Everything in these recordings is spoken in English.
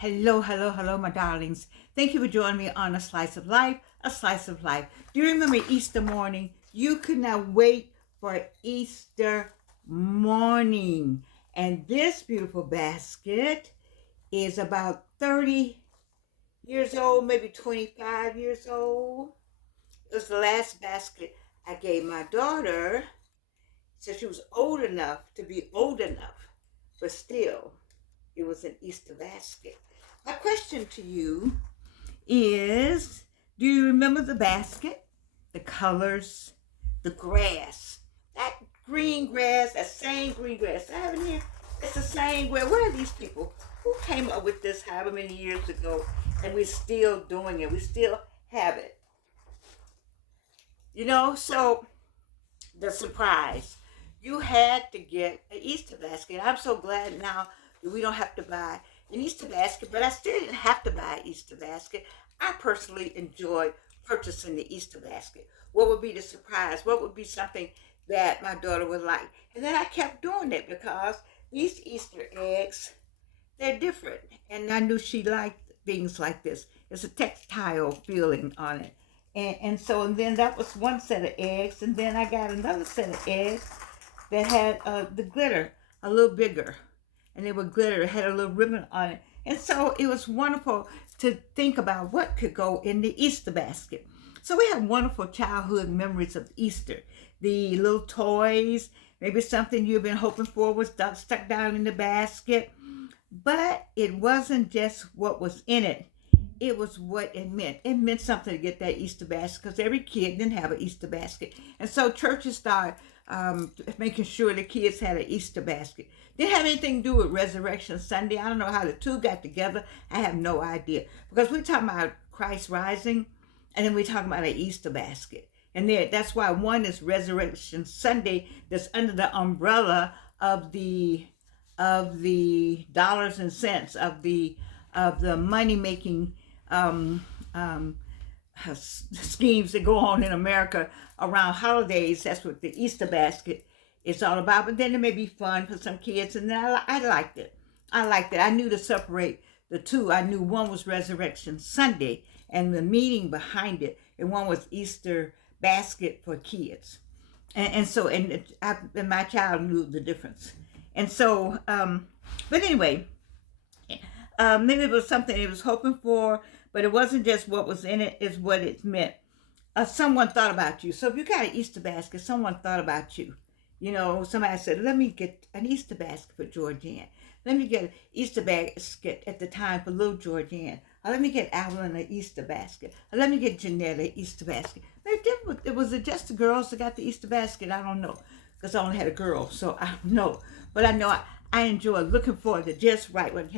Hello, hello, hello, my darlings. Thank you for joining me on A Slice of Life, A Slice of Life. Do you remember Easter morning? You could not wait for Easter morning. And this beautiful basket is about 30 years old, maybe 25 years old. It was the last basket I gave my daughter since she was old enough to be old enough, but still, it was an Easter basket. My question to you is, do you remember the basket, the colors, the grass? That green grass, that same green grass I have in here, it's the same. Where are these people? Who came up with this however many years ago, and we're still doing it? We still have it. So the surprise. You had to get an Easter basket. I'm so glad now that we don't have to buy an Easter basket, but I still didn't have to buy an Easter basket. I personally enjoyed purchasing the Easter basket. What would be the surprise? What would be something that my daughter would like? And then I kept doing it because these Easter eggs, they're different. And I knew she liked things like this. It's a textile feeling on it. And then that was one set of eggs. And then I got another set of eggs that had the glitter a little bigger. And they were glitter. It had a little ribbon on it. And so it was wonderful to think about what could go in the Easter basket. So we have wonderful childhood memories of Easter. The little toys, maybe something you've been hoping for was stuck down in the basket. But it wasn't just what was in it. It was what it meant. It meant something to get that Easter basket because every kid didn't have an Easter basket. And so churches started making sure the kids had an Easter basket. Didn't have anything to do with Resurrection Sunday. I don't know how the two got together. I have no idea. Because we're talking about Christ rising, and then we're talking about an Easter basket. And that's why one is Resurrection Sunday, that's under the umbrella of the dollars and cents of the money making schemes that go on in America around holidays. That's what the Easter basket is all about. But then it may be fun for some kids, and then I liked it. I knew to separate the two. I knew one was Resurrection Sunday and the meaning behind it, and one was Easter basket for kids. And my child knew the difference. And so, but anyway, maybe it was something it was hoping for, but it wasn't just what was in it, it's what it meant. Someone thought about you. So if you got an Easter basket, someone thought about you. Somebody said, let me get an Easter basket for Georgianne. Let me get an Easter basket at the time for little Georgianne. Or let me get Alan an Easter basket. Or let me get Jeanette an Easter basket. It was just the girls that got the Easter basket? I don't know. Because I only had a girl, so I don't know. But I know I enjoy looking for the just right one.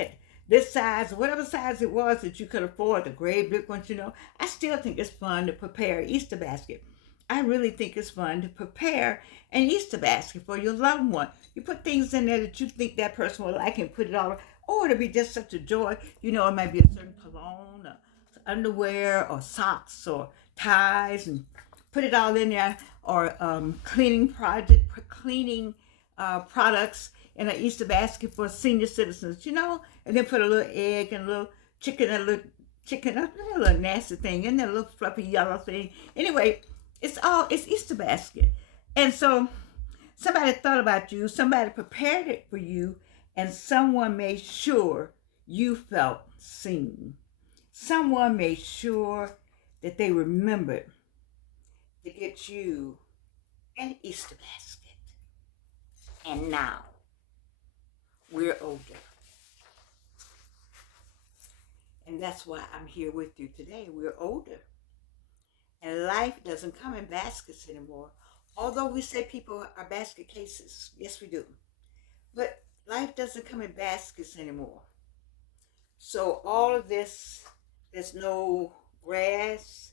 This size, or whatever size it was that you could afford, the gray big ones, I still think it's fun to prepare an Easter basket. I really think it's fun to prepare an Easter basket for your loved one. You put things in there that you think that person will like and put it all, or it'll be just such a joy. It might be a certain cologne, or underwear, or socks, or ties, and put it all in there, or cleaning products in an Easter basket for senior citizens, and then put a little egg and a little chicken, a little nasty thing, and then a little fluffy yellow thing. Anyway, it's Easter basket. And so somebody thought about you, somebody prepared it for you, and someone made sure you felt seen. Someone made sure that they remembered to get you an Easter basket. And now we're older. And that's why I'm here with you today. We're older. And life doesn't come in baskets anymore. Although we say people are basket cases. Yes, we do. But life doesn't come in baskets anymore. So all of this, there's no grass.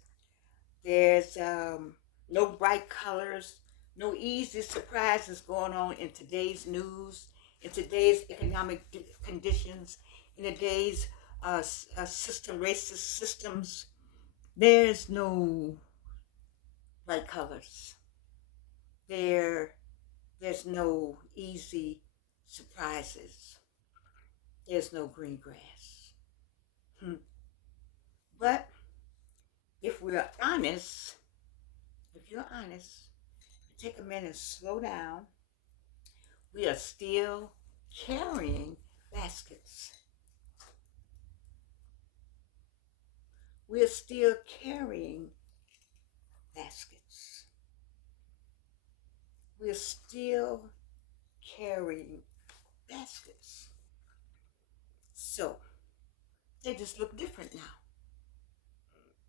There's no bright colors. No easy surprises going on in today's news, in today's economic conditions, in today's racist systems. There's no bright colors. There's no easy surprises. There's no green grass. Hmm. But if we're honest, if you're honest, take a minute, slow down. We are still carrying baskets. We are still carrying baskets. We are still carrying baskets. So they just look different now.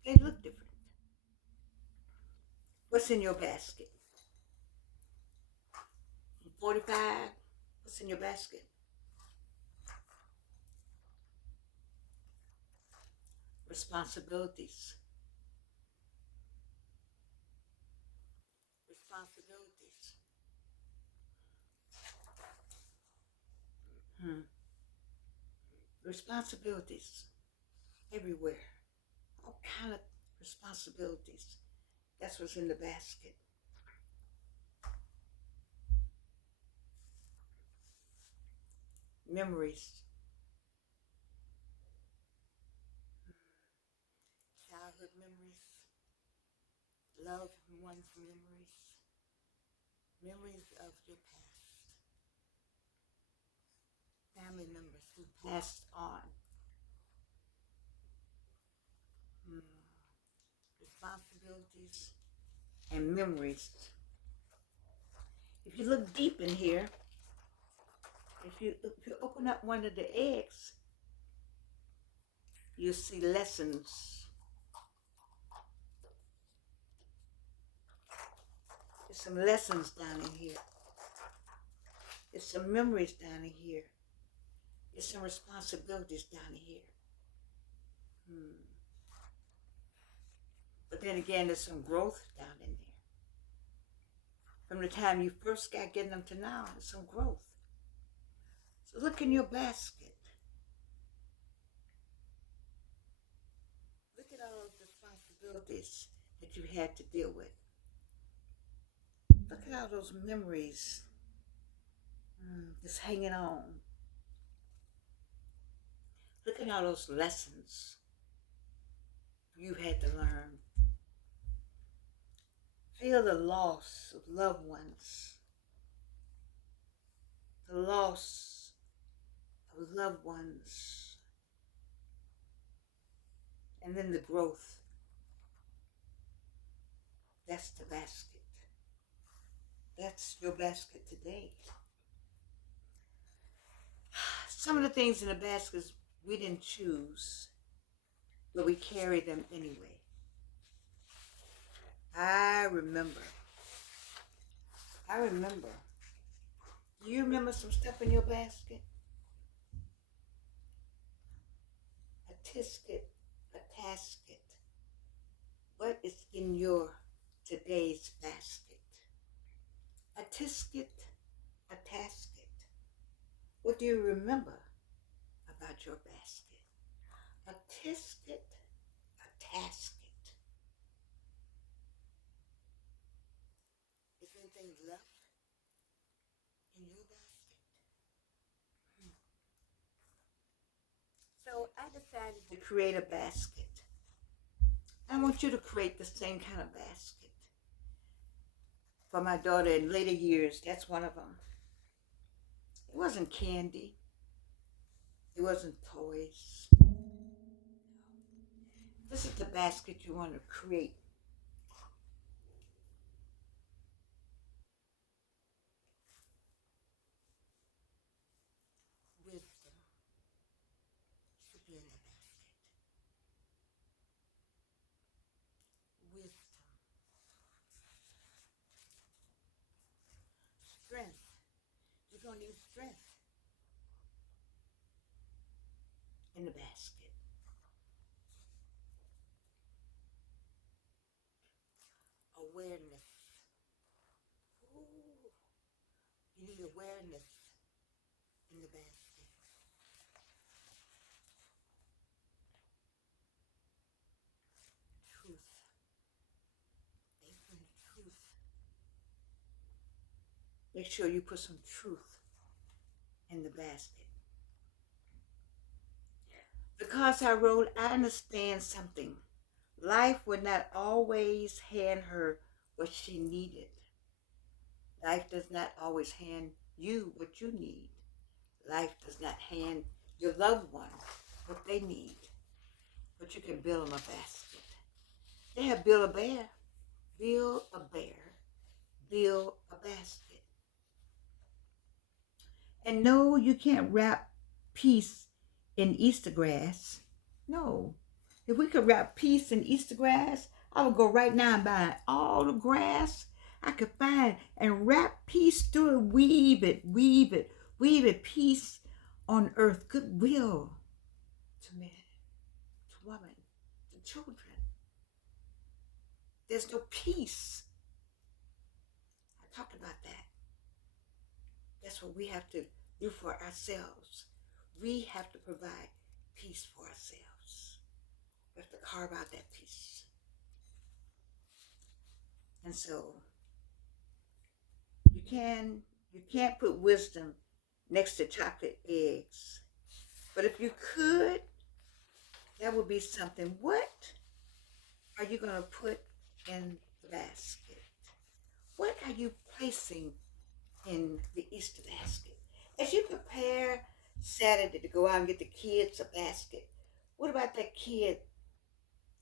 They look different. What's in your basket? 45. What's in your basket? Responsibilities. Responsibilities. Hmm. Responsibilities everywhere. All kind of responsibilities. That's what's in the basket. Memories. Childhood memories. Loved ones' memories. Memories of your past. Family members who passed on. Hmm. Responsibilities and memories. If you look deep in here, if you open up one of the eggs, you'll see lessons. There's some lessons down in here. There's some memories down in here. There's some responsibilities down in here. Hmm. But then again, there's some growth down in there. From the time you first got getting them to now, there's some growth. So look in your basket. Look at all those responsibilities that you had to deal with. Look at all those memories just hanging on. Look at all those lessons you had to learn. Feel the loss of loved ones, the loss of loved ones, and then the growth. That's the basket. That's your basket today. Some of the things in the baskets we didn't choose, but we carry them anyway. I remember. I remember. Do you remember some stuff in your basket? A tisket, a tasket. What is in your today's basket? A tisket, a tasket. What do you remember about your basket? A tisket, a tasket. Is anything left in your basket? So I decided to create a basket. I want you to create the same kind of basket for my daughter in later years. That's one of them. It wasn't candy. It wasn't toys. This is the basket you want to create. Wisdom should be in the basket. Wisdom. Strength. You're going to need strength in the basket. Awareness. Ooh, you need awareness in the basket. Truth. Based on the truth. Make sure you put some truth in the basket. The Because I wrote, I understand something. Life would not always hand her what she needed. Life does not always hand you what you need. Life does not hand your loved one what they need. But you can build them a basket. They have build a bear, build a bear, build a basket. And no, you can't wrap peace in Easter grass. No. If we could wrap peace in Easter grass, I would go right now and buy all the grass I could find and wrap peace through it, weave it, peace on earth, goodwill to men, to women, to children. There's no peace. I talked about that. That's what we have to do for ourselves. We have to provide peace for ourselves. We have to carve out that peace. And so you can't put wisdom next to chocolate eggs. But if you could, that would be something. What are you going to put in the basket? What are you placing in the Easter basket? As you prepare Saturday to go out and get the kids a basket, what about that kid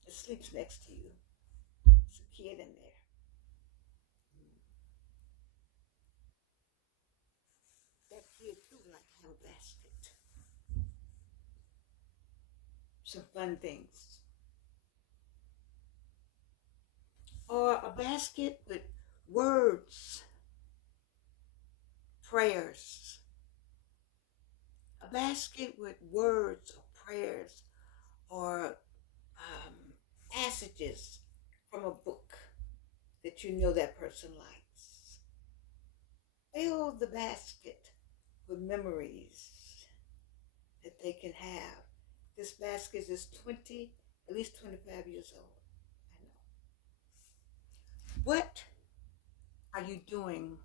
that sleeps next to you? There's a kid in there. That kid too would like to have a basket. Some fun things. Or a basket with words, prayers. A basket with words or prayers or passages from a book that you know that person likes. Fill the basket with memories that they can have. This basket is 20, at least 25 years old. I know. What are you doing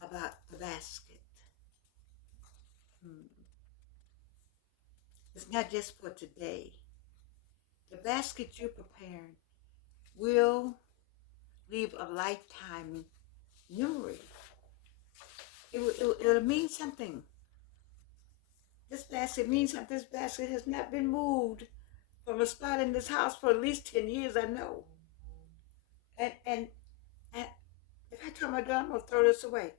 about the basket? It's not just for today. The basket you're preparing will leave a lifetime memory. It'll mean something. This basket means something. This basket has not been moved from a spot in this house for at least 10 years, I know. And if I told my daughter I'm going to throw this away,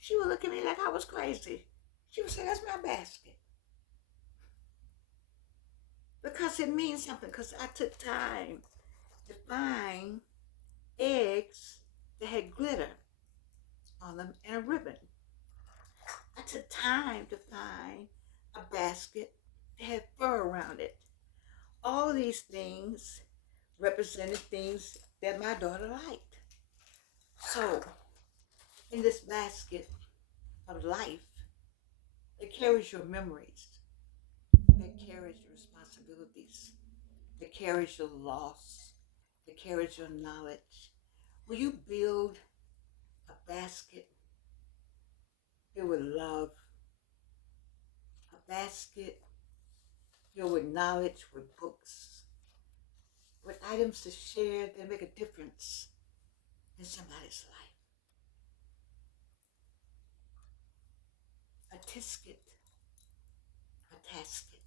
she would look at me like I was crazy. She would say, that's my basket. Because it means something, because I took time to find eggs that had glitter on them and a ribbon. I took time to find a basket that had fur around it. All these things represented things that my daughter liked. So, in this basket of life, it carries your memories, it carries your responsibilities, it carries your loss, it carries your knowledge. Will you build a basket filled with love, a basket filled with knowledge, with books, with items to share that make a difference in somebody's life? A tisket, a tasket.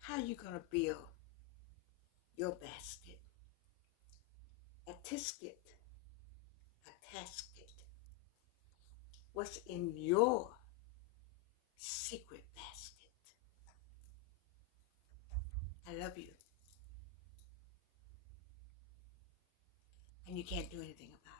How are you going to build your basket? A tisket, a tasket. What's in your secret basket? I love you. And you can't do anything about it.